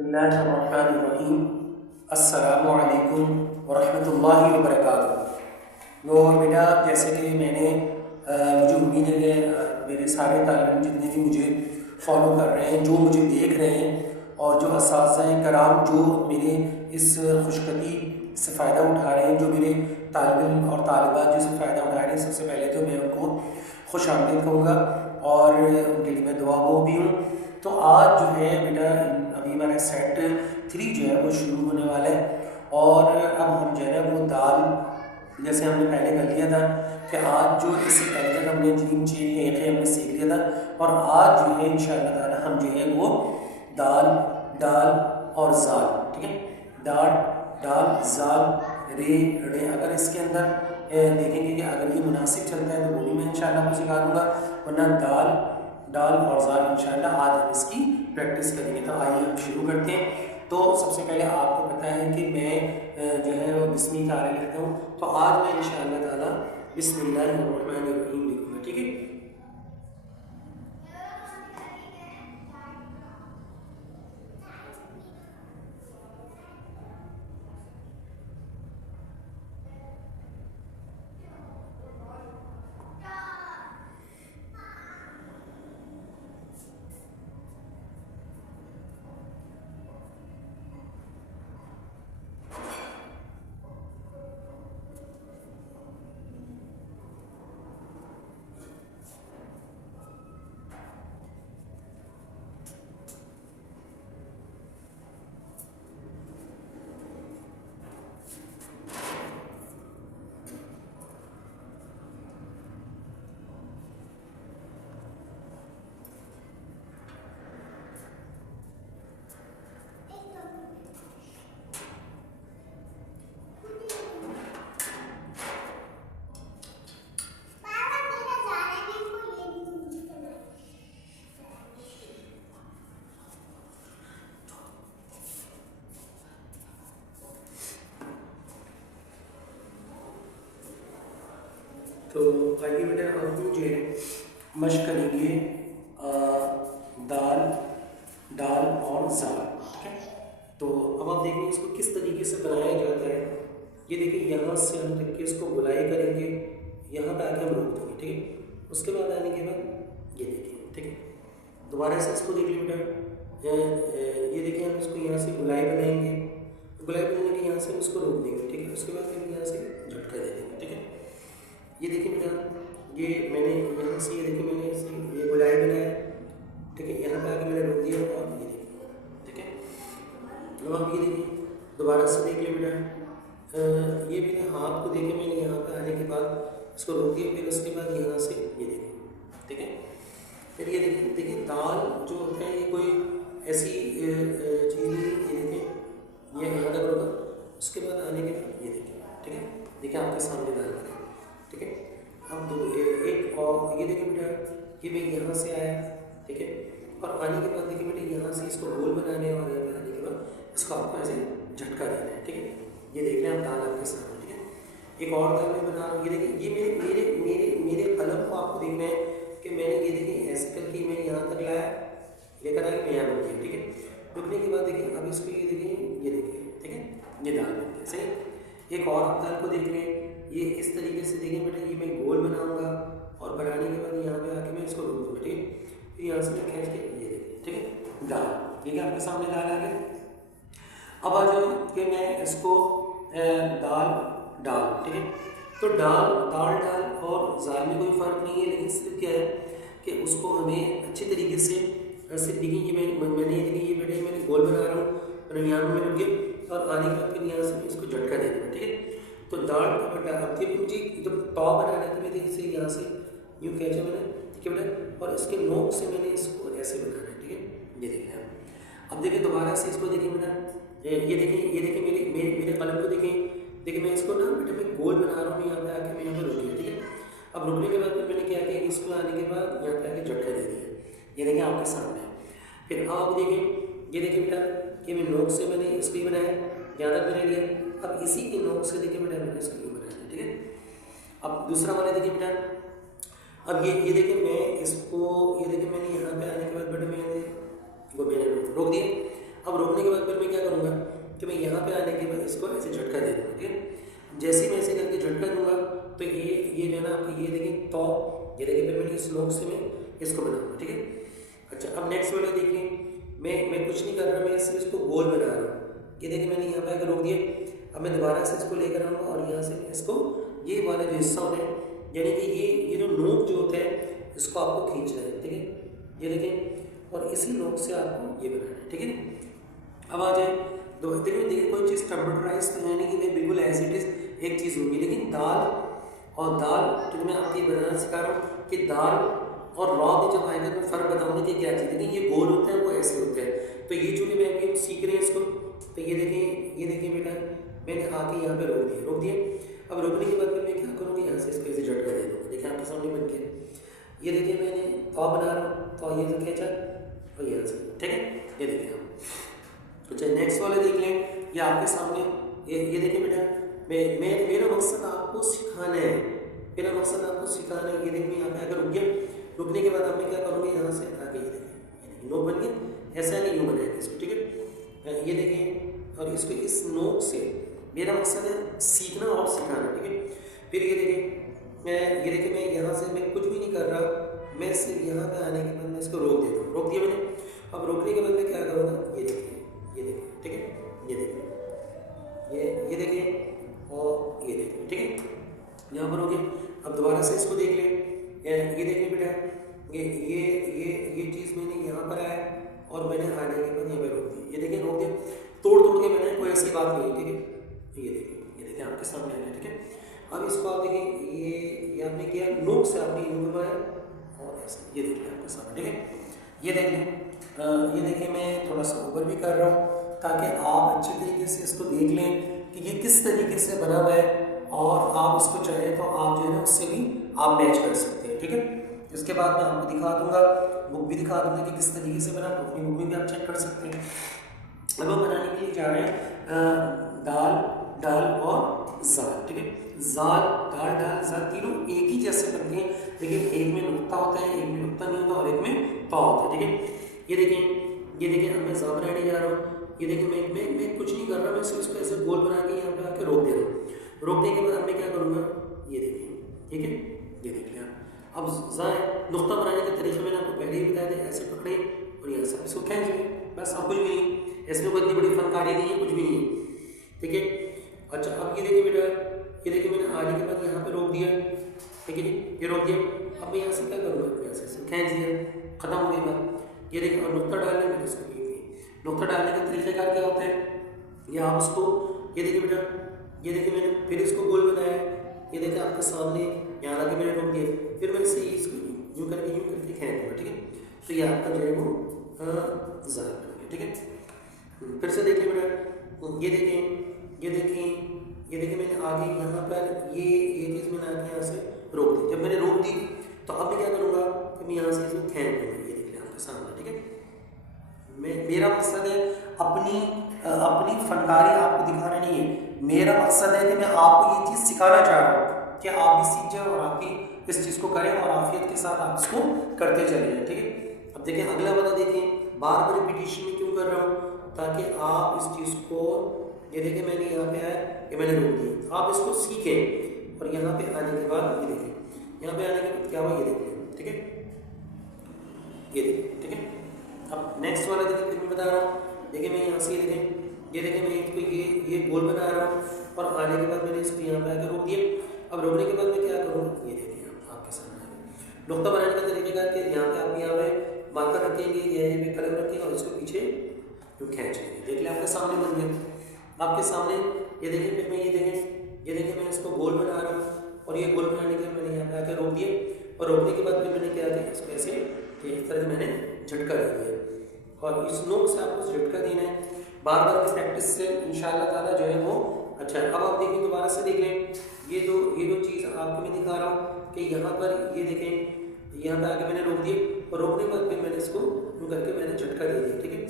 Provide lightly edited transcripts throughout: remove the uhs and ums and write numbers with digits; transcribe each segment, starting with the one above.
बिस्मिल्लाहिर्रहमानिर्रहीम। अस्सलामु अलैकुम वरहमतुल्लाहि वबरकातुहू। तो बेटा जैसे कि मैंने मुझे उम्मीद है कि मेरे सारे तालिब जितने भी मुझे फॉलो कर रहे हैं, जो मुझे देख रहे हैं और जो असातिज़ा कराम जो मेरे इस खुशखबरी से फ़ायदा उठा रहे हैं, जो मेरे तालिब इल्म और तालिबात जो से फ़ायदा उठा रहे हैं, सबसे पहले तो मैं उनको खुश आमदीद कहूँगा और उनके लिए मैं दुआ गो भी हूँ। तो आज जो है बेटा अभी हमारा सेट 3 जो है वो शुरू होने वाला है और अब हम जो है ना वो दाल जैसे हमने पहले कर लिया था कि आज जो इससे पहले तक हमने जीम चीन हमने सीख लिया था और आज जो है इंशाअल्लाह ताला हम जो है वो दाल डाल और जाल, ठीक है, दाल डाल जाल रे रे, अगर इसके अंदर देखेंगे कि अगर ये मुनासिब चलता है तो वो भी मैं इंशाअल्लाह आपको सिखा दूँगा, वरना दाल डाल और जाल इंशाअल्लाह आज हम इसकी प्रैक्टिस करेंगे। तो आइए हम शुरू करते हैं। तो सबसे पहले आपको पता है कि मैं जो है वो बिस्मिल्लाह का आरे लिखता हूँ, तो आज मैं इंशाअल्लाह ताला बिस्मिल्लाहिर्रहमानिर्रहीम लिखूँगा, ठीक है। तो आइए बेटा हम जो है मश्क करेंगे दाल डाल और जाल, ठीक है। तो अब आप देखेंगे इसको किस तरीके से बनाया जाता है। ये देखिए यहाँ से हम रख के इसको गुलाई करेंगे, यहाँ पे आके हम रोक देंगे, ठीक है। उसके बाद आने के बाद ये देखिए, ठीक है, दोबारा से इसको देख लीजिए बेटा, ये देखिए हम इसको यहाँ से गुलाई बनाएंगे, गुलाई बनाने के यहाँ से हम इसको रोक देंगे, ठीक है। उसके बाद फिर यहाँ से झटका दे देंगे, ठीक है। ये देखिए बेटा, ये मैंने यहाँ से ये देखिए मैंने इसे ये गुलाई बनाया, ठीक है, यहाँ पे आके मैंने रोक दिया और ये देखिए, ठीक है। अब आप ये देखिए दोबारा से देख लिया बेटा, ये मेरे हाथ को देखे मैंने यहाँ पे आने के बाद इसको रोक दिया, फिर उसके बाद यहाँ से ये देखिए, ठीक है। फिर ये देखिए देखिए दाल जो होता है ये कोई ऐसी चीज़ नहीं, ये देखिए ये यहाँ तक रोका, उसके बाद आने के बाद ये देखिए, ठीक है, देखिए आपके सामने दाल बनी, ठीक है। अब दो एक और ये देखिए बेटा, ये भी यहाँ से आया, ठीक है, और आने के बाद देखिए बेटा यहाँ से इसको गोल बनाने और यहाँ पे आने के बाद इसको आपको ऐसे झटका देना है, ठीक है। ये देख लें आप दाल आपके सामने, ठीक है। एक और दाल मैं बना रहा हूँ, ये देखिए ये मेरे मेरे मेरे मेरे कलम को आपको देखना है कि मैंने ये देखिए ऐसे करके मैंने यहाँ तक लाया, लेकर आके मैं यहाँ रुक गया, ठीक है। रुकने के बाद देखिए अब इसको ये देखिए, ठीक है, ये दाल बन गया, सही। एक और आप दाल को देख लें, ये इस तरीके से देखिए बेटा, ये मैं गोल बनाऊंगा और बनाने के बाद यहाँ पे आके मैं इसको रोक दूँगा, ठीक है। फिर यहाँ से मैं खींच के ये देखिए, ठीक है, दाल, ठीक है, आपके सामने दाल आ गई। अब आ जाओ कि मैं इसको दाल डाल, ठीक है। तो दाल डाल और जाल में कोई फ़र्क नहीं है, लेकिन सिर्फ क्या है कि उसको हमें अच्छे तरीके से सिर्फ देखिए ये मैंने ये देखिए ये बेटे मैंने गोल बना रहा हूँ और यहाँ पर मैं रुक गया और आने के बाद फिर यहाँ से मैं इसको झटका दे दूँगा, ठीक है। तो दाल अब देखिए मुझे जब पाव बनाना है तो मैं देखिए यहाँ से यूँ खींचा मैंने, ठीक है बेटा, और इसके नोक से मैंने इसको ऐसे बनाना है, ठीक है। ये देखिए अब देखिए दोबारा से इसको देखिए बेटा, ये देखिए मेरे मेरे मेरे कलम को देखिए मैं इसको ना बेटा मैं गोल बना रहा हूँ, यहाँ पे आके मैं यहाँ पर रुक गया, ठीक है। अब रुकने के बाद फिर मैंने क्या किया, इसको आने के बाद यहाँ पे आके झटका दे दिया, ये देखिए आपके सामने। फिर आप देखिए ये देखिए बेटा कि मैं नोक से मैंने इसको ही बनाया, यहाँ तक मैंने लिया, अब इसी के नोक से देखिए बेटा मैंने इसको यूँ बनाया, ठीक है। अब दूसरा वाला देखिए बेटा, अब ये देखिए मैं इसको ये देखिए मैंने यहाँ पे आने के बाद बेटा मैंने रोक दिया। अब रोकने के बाद फिर मैं क्या करूँगा कि मैं यहाँ पे आने के बाद इसको ऐसे झटका दे दूँगा, ठीक है। जैसे ही मैं ऐसे करके झटका दूंगा तो ये जो है ना आपको ये देखिए तो ये देखिए फिर मैंने इस नोक से मैं इसको बनाऊंगा, ठीक है। अच्छा, अब नेक्स्ट वाला देखिए, मैं कुछ नहीं कर रहा, मैं सिर्फ इसको गोल बना रहा हूँ। ये देखिए मैंने यहाँ पे आकर रोक दिया। अब मैं दोबारा से इसको लेकर आऊँगा और यहाँ से मैं इसको ये वाला जो हिस्सा होता है यानी कि ये जो नोक जो होता है इसको आपको खींचना है, ठीक है। ये देखें और इसी नोक से आपको ये बनाना है, ठीक है। अब आ जाए तो देखिए कोई चीज़ कंप्यूटराइज तो है नहीं कि भाई बिल्कुल एज इट इज़ एक चीज़ होगी, लेकिन दाल और दाल तो मैं आपको ये बनाना सिखा रहा हूँ कि दाल और रॉ में जब आएगा तो फर्क बताऊंगा कि क्या चीज़ है। ये गोल होता है वो ऐसे होता है। तो ये चूँकि मैं अभी सीख रहे हैं इसको, तो ये देखिए बेटा मैंने आके यहाँ पे रोक दिया। अब रोकने के बाद मैं क्या करूँगी, यहाँ से इसको ऐसे झटका दे दूँगा। देखिए आपके सामने बन गया। ये देखिए मैंने तो बना रहा हूँ तो ये तो खींचा और यहाँ से, ठीक है। ये देखिए आप। अच्छा नेक्स्ट वाले देख लें, ये आपके सामने ये देखिए बेटा मेरा मकसद आपको सिखाना है, मेरा मकसद आपको सिखाना है। ये देखिए यहाँ पे अगर रुक गया, रुकने के बाद अब मैं क्या करूँगी, यहाँ से आगे ये देखिए नोक बन गया, ऐसा नहीं यूँ बनाएगा इसको, ठीक है। ये देखिए और इसको इस नोक से मेरा मकसद है सीखना और सिखाना, ठीक है। फिर ये देखिए मैं यहाँ से मैं कुछ भी नहीं कर रहा, मैं सिर्फ यहाँ पे आने के बाद मैं इसको रोक देता हूँ। रोक दिया मैंने। अब रोकने के बाद मैं क्या करूँगा, ये देखिए ठीक है, ये देखिए और ये देखिए, ठीक है। यहाँ पर हो गया। अब दोबारा से इसको देख लें। ये देखिए बेटा ये चीज़ मैंने यहाँ पर आया और मैंने आने के बाद यहाँ पर रोक दिया। ये देखिए रोक दिया, तोड़ के मैंने, कोई ऐसी बात नहीं, ठीक है। ये देखिए आपके सामने आया, ठीक है। अब इसको आप देखिए ये आपने किया, नोक से आपने यूँ घुमाया और ऐसे, ये देखिए आपके सामने, ठीक है। ये देखिए मैं थोड़ा सा ऊपर भी कर रहा हूँ ताकि आप अच्छे तरीके से इसको देख लें कि ये किस तरीके से बना हुआ है, और आप इसको चाहें तो आप जो है ना उससे भी आप मैच कर सकते हैं, ठीक है। इसके बाद मैं आपको दिखा दूंगा, बुक भी दिखा दूंगा कि किस तरीके से बना, अपनी बुक में भी आप चेक कर सकते हैं। अब हम बनाने के लिए जा रहे हैं दाल और जाल, ठीक है। दाल जाल तीनों एक ही जैसे बनते हैं, लेकिन एक में नुक्ता होता है, एक में नुक्ता नहीं होता और एक में ता होता है, ठीक है। ये देखिए अब मैं जा बनाने जा रहा हूँ। ये देखिए मैं कुछ नहीं कर रहा, मैं सिर्फ इसको ऐसे गोल बना के यहाँ पे आके रोक दे रहा हूँ। रोकने के बाद अब मैं क्या करूँगा, ये देखिए, ठीक है। ये देख लिया। अब नुक्ता बनाने के तरीके मैंने आपको पहले ही बताया था, ऐसे पकड़े और यहाँ से इसको खींच लें, बस। अब कुछ भी नहीं, इसमें कोई इतनी बड़ी फनकारी नहीं है, कुछ भी नहीं है, ठीक है। अच्छा अब ये देखिए बेटा, ये देखिए मैंने आने के बाद यहाँ पे रोक दिया, ठीक है जी, ये रोक दिया। अब मैं यहाँ से क्या करूँगा, यहाँ से खींच दिया, खत्म हो गई बात। ये देखिए और नुक्ता डालने में इसको नुक्ता डालने का तरीक़ाकार क्या होता है, ये आप उसको, ये देखिए बेटा, ये देखिए मैंने फिर इसको गोल बनाया, ये देखिए आपके सामने यहाँ आके मैंने रोक दिया, फिर मैं इसे इसको यूँ करके खींच दूँगा, ठीक है। तो ये आपका जो है वो जाल बन गया, ठीक है। फिर से देखिए बेटा, ये देखिए मैंने आगे यहाँ पर ये चीज़ मैंने आगे यहाँ से रोक दी। जब मैंने रोक दी तो अब मैं क्या करूँगा कि मैं यहाँ से इसको खींच दूँगा, ये देखिए आपके सामने, ठीक है। मेरा मकसद है अपनी फनकारी आपको दिखाना नहीं है, मेरा मकसद है कि मैं आपको ये चीज़ सिखाना चाह रहा हूँ कि आप भी सीख जाए और आप भी इस चीज़ को करें और आफियत के साथ आप इसको करते चलिए, ठीक है। अब देखिए अगला वाला देखिए, बार बार रिपीटिशन में क्यों कर रहा हूँ, ताकि आप इस चीज़ को, ये देखिए मैंने यहाँ पे आया, ये मैंने रोक दिया, आप इसको सीखें। और यहाँ पे आने के बाद ये देखिए, यहाँ पे आने के बाद क्या हुआ, ये देखिए, ठीक है, ये देखिए, ठीक है। अब नेक्स्ट वाला देखिए, फिर मैं बता रहा हूँ, देखिए मैं यहाँ से ये देखिए मैं इसको ये गोल बना रहा हूँ और आने के बाद मैंने इसको यहाँ पे आकर रोक दिया। अब रोकने के बाद मैं क्या करूँगा, ये देखिए आपके सामने नुक्ता बनाने का तरीका कि यहाँ पे आप यहाँ पे मार्कर रखेंगे, ये पे कलम रखेंगे और इसको पीछे यूँ खींच लेंगे, देख लिया आपके सामने बन गया। आपके सामने ये देखिए, फिर मैं ये देखिए मैं इसको गोल बना रहा हूँ और ये गोल बनाने के बाद मैंने यहाँ पे आकर रोक दिया, और रोकने के बाद फिर मैंने क्या किया, इसको ऐसे इस तरह से मैंने झटका दे दिया, और इस नोक से आपको झटका देना है। बार बार की प्रैक्टिस से इंशाअल्लाह ताला जो है वो अच्छा है। अब आप देखिए, दोबारा से देख लें, ये जो चीज़ आपको मैं दिखा रहा हूँ कि यहाँ पर ये देखें, यहाँ पे आके मैंने रोक दिए और रोकने के बाद फिर मैंने इसको यूँ करके मैंने झटका दे दिया, ठीक है।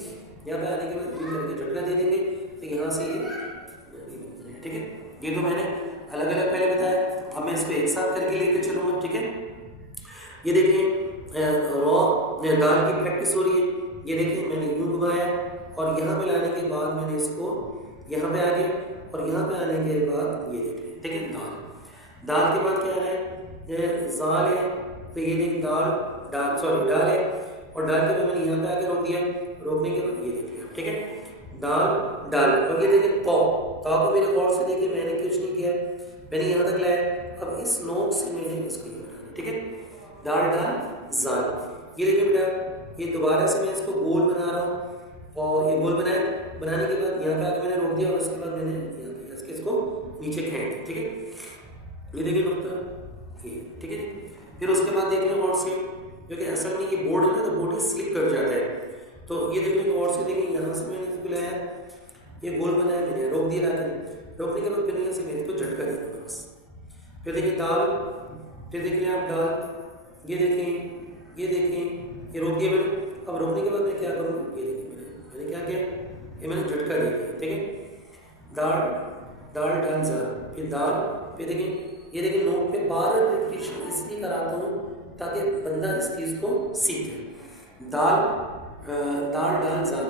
यहाँ पे आने के बाद यूँ करके झटका दे देंगे तो यहाँ से ये, ठीक है। ये तो मैंने अलग अलग पहले बताया, अब मैं इसको एक साथ करके लेके चलूँगा, ठीक है। ये देखिए दाल की प्रैक्टिस हो रही है, ये देखिए मैंने यूँ घुमाया और यहाँ पे लाने के बाद मैंने इसको यहाँ पे आ गया, और यहाँ पे आने के बाद ये देखिए, ठीक है, दाल। दाल के बाद क्या आ रहा है, जाल है, तो ये देखिए दाल डाल है, और डाल के बाद मैंने यहाँ पे आके रोक दिया, रोकने के बाद ये देखिए, ठीक है, दाल, और ये देखिए कौ को मेरे गौर से देखिए मैंने कुछ नहीं किया, मैंने यहाँ तक लाया। अब इस नोट से मैंने इसको ये बनाया, ठीक है, दाल जाल। ये देखिए बेटा, ये दोबारा से मैं इसको गोल बना रहा हूँ, और ये गोल बनाने के बाद यहाँ पे आके मैंने रोक दिया, और उसके बाद मैंने यहाँ पे इसको नीचे खींच दिया, ठीक है, ये देखिए नुकता ये, ठीक है। फिर उसके बाद देख लें और से, क्योंकि असल में ये बोर्ड है ना, तो बोर्ड स्लिप कर जाता है, तो ये देख लें और से देखिए, यहाँ से मैंने इसको लाया, ये गोल बनाया, मैंने रोक दिया लाकर, रोकने के बाद फिर यहाँ से मैंने इसको झटका दिया बस। फिर देखिए दाल, फिर देखिए आप दाल, ये देखें, ये रोक दिया मैंने। अब रोकने के बाद मैं क्या करूँगा, ये देखिए मैंने क्या किया, ये मैंने झटका दिया, ठीक है, दाल जाल, फिर दाल, फिर देखिए ये देखिए नोट पे बार रिपीटेशन इसलिए कराता हूँ ताकि बंदा इस चीज़ को सीखे। दाल जाल,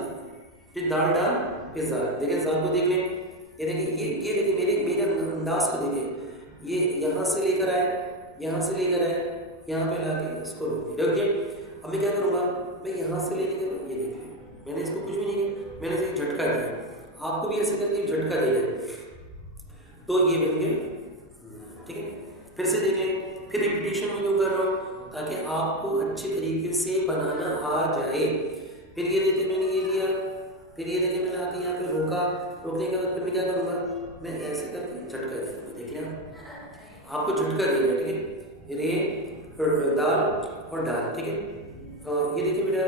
फिर दाल फिर जाल, देखिए जाल को देख लें, ये देखिए ये देखिए मेरे अंदाज को देखिए, ये यहाँ से लेकर आए, यहाँ पे ला के इसको रोक दिया। अब मैं क्या करूँगा, मैं यहाँ से लेने के बाद ये देखिए मैंने इसको कुछ भी नहीं किया, मैंने इसे झटका दिया। आपको भी ऐसे करके झटका देना है, तो ये बन गया, ठीक है। फिर से देखें, फिर रिपीटेशन में क्यों कर रहा हूँ, ताकि आपको अच्छे तरीके से बनाना आ जाए। फिर ये देखिए मैंने ये लिया, फिर ये देखिए मैंने आके यहाँ पे रोका, रोकने के बाद फिर मैं क्या करूँगा, मैं ऐसे करके झटका दूँगा, देखिए आपको झटका देगा, ठीक है, रे दाल और डाल, ठीक है। ये देखिए बेटा,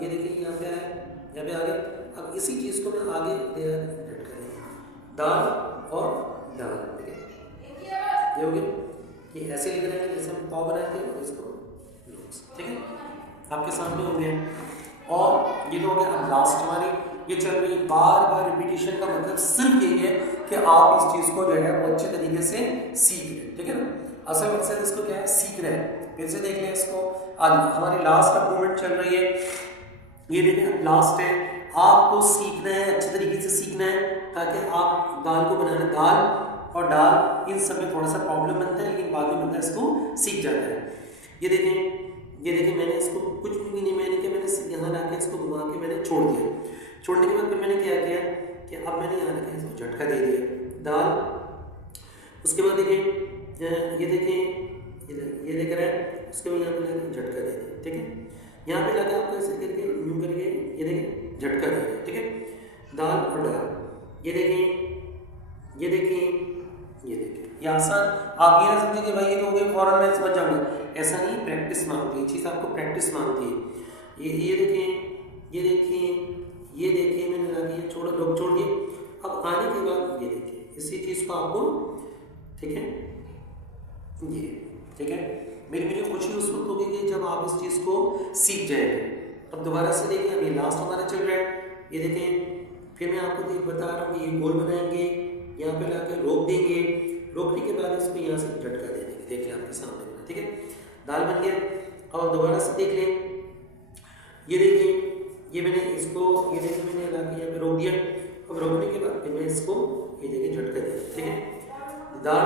ये देखिए यहाँ पे आया, यहाँ पे आ गया। अब इसी चीज़ को मैं आगे झटका देंगे, दाल और डाल, ठीक है, ये हो गया। ये ऐसे लिख रहे हैं जैसे हम पाव बनाते हैं, और इसको ठीक है आपके सामने हो गया। और ये तो हो गया। अब लास्ट हमारी ये चल रही है बार रिपीटेशन का मतलब सिर्फ यही है कि आप इस चीज़ को जो है वो अच्छे तरीके से सीख लें, ठीक है ना। असल मकसद इसको क्या है, सीख रहे हैं। फिर से देख लें इसको, आज हमारी लास्ट मूवमेंट चल रही है, ये देखें लास्ट है। आपको सीखना है, अच्छे तरीके से सीखना है, ताकि आप दाल को बनाना, दाल और डाल इन सब में थोड़ा सा प्रॉब्लम बनता है, लेकिन बाद में बंदा इसको सीख जाता है। ये देखें मैंने इसको कुछ भी नहीं मैंने किया, मैंने यहाँ ला के इसको घुमा के मैंने छोड़ दिया। छोड़ने के बाद फिर मैंने क्या किया कि अब मैंने यहाँ रखा इसको झटका दे दिया दाल। उसके बाद देखें ये देख रहा है, उसके बाद यहाँ पे लाके झटका दे दिया, ठीक है। यहाँ पे लाके आपको ऐसे करके यूँ करके ये देखें झटका दे दिया, ठीक है। दाल और डाल, ये देखिए ये आसान। आप ये ना समझे कि भाई ये तो हो गया फौरन मैं समझ जाऊंगा, ऐसा नहीं, प्रैक्टिस मांगती है चीज़, आपको प्रैक्टिस मांगती है। ये देखिए मैंने लगा दिया, छोड़ दिए। अब आने के बाद ये देखिए इसी चीज़ को आपको, ठीक है, ये ठीक है। मुझे खुशी उस वक्त होगी कि जब आप इस चीज़ को सीख जाएंगे। अब दोबारा से देखिए, अभी लास्ट हमारा चल रहा है, ये देखें। फिर मैं आपको बता रहा हूँ कि ये गोल बनाएंगे, यहाँ पे लाके रोक देंगे, रोकने के बाद इसको यहाँ से झटका दे देंगे, देखिए आपके सामने, ठीक है। दाल बन गया। और दोबारा से देख लें, ये देखिए ये मैंने इसको, ये देखिए मैंने लाके यहाँ पे रोक दिया। अब रोकने के बाद फिर मैं इसको ये देखिए झटका दे, ठीक है। दाल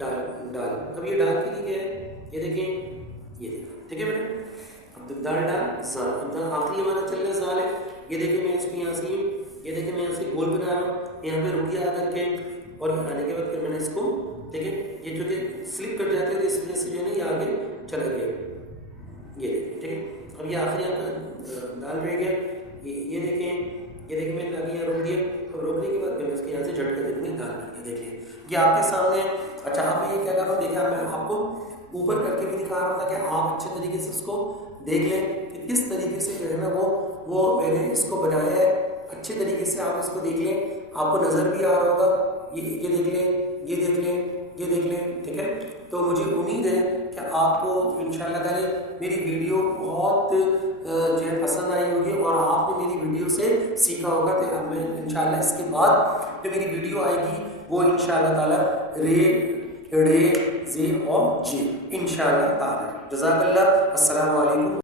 डाल, अब ये डाल के क्या है, ये देखिए, ठीक है बेटा। अब दाल जाल, अब आखिरी हमारा चल रहा जाल है। ये देखिए मैं इसको यहाँ से, ये देखिए मैं यहाँ से गोल बना रहा हूँ, यहाँ पे रुक गया करके, और आने के बाद फिर मैंने इसको, ठीक है, ये जो कि स्लिप कर जाते हैं, तो इस वजह से जो है ना ये आगे चला गया, ये देखिए, ठीक है। अब ये आखिरी आपका दाल रह गया, ये देखिए मैंने आगे यहाँ रोक दिया। और रोकने के बाद मैं इसके यहाँ से झटका दे दूँगी, दाल बन गया, देखिए ये आपके सामने है। अच्छा, आप ये क्या कर रहा हूँ, देखिए मैं आपको ऊपर करके भी दिखा रहा हूँ ताकि आप अच्छे तरीके से इसको देख लें कि किस तरीके से जो है ना वो मैंने इसको बनाया है। अच्छे तरीके से आप इसको देख लें, आपको नज़र भी आ रहा होगा। ये देख लें, ये देख लें, ठीक है। तो मुझे उम्मीद है कि आपको इंशाल्लाह ताला मेरी वीडियो बहुत जो है पसंद आई होगी, और आपने मेरी वीडियो से सीखा होगा। तो अब मैं इंशाल्लाह इसके बाद जो मेरी वीडियो आएगी वो इंशाल्लाह ताला रे, जे और जे इंशाल्लाह ताला। जज़ाकल्लाह। अस्सलामु अलैकुम।